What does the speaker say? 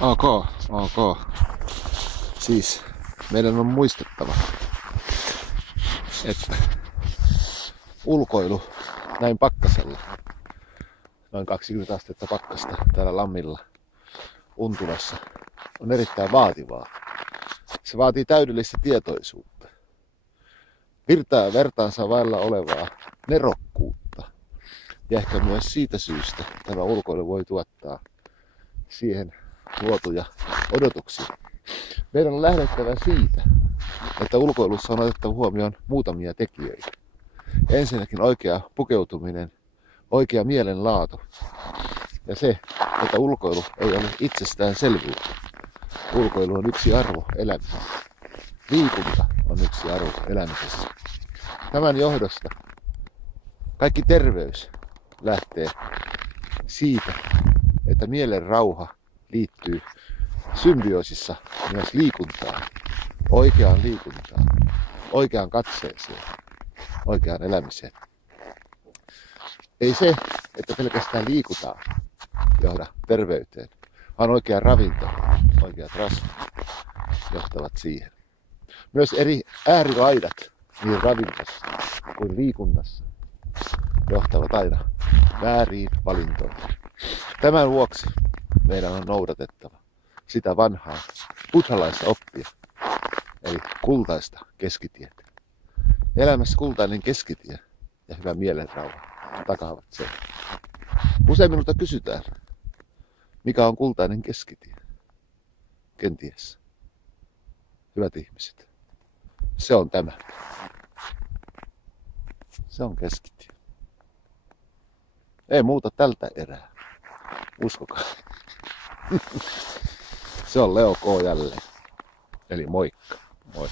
Ok, ok. Siis meidän on muistettava, että ulkoilu näin pakkasella, noin 20 astetta pakkasta täällä Lammilla Untulassa, on erittäin vaativaa. Se vaatii täydellistä tietoisuutta, virtaa ja vertaansa vailla olevaa nerokkuutta. Ja ehkä myös siitä syystä tämä ulkoilu voi tuottaa siihen luotuja odotuksia. Meidän on lähdettävä siitä, että ulkoilussa on otettava huomioon muutamia tekijöitä. Ensinnäkin oikea pukeutuminen, oikea mielenlaatu ja se, että ulkoilu ei ole itsestäänselvyyttä. Ulkoilu on yksi arvo elämisessä. Liikunta on yksi arvo elämisessä. Tämän johdosta kaikki terveys lähtee siitä, että mielen rauha liittyy symbioosissa myös liikuntaan, oikeaan liikuntaan, oikeaan katseeseen, oikeaan elämiseen. Ei se, että pelkästään liikutaan, johda terveyteen, vaan oikea ravinto, oikeat rasvat johtavat siihen. Myös eri äärilaidat niin ravinnossa kuin liikunnassa johtavat aina vääriin valintoihin. Tämän vuoksi meidän on noudatettava sitä vanhaa buddhalaista oppia, eli kultaista keskitietä. Elämässä kultainen keskitie ja hyvä mielenrauha takaavat sen. Usein minulta kysytään, mikä on kultainen keskitie? Kenties. Hyvät ihmiset, se on tämä. Se on keskitie. Ei muuta tältä erää. Uskokaa. Se on Leo K jälleen. Eli moikka. Moi.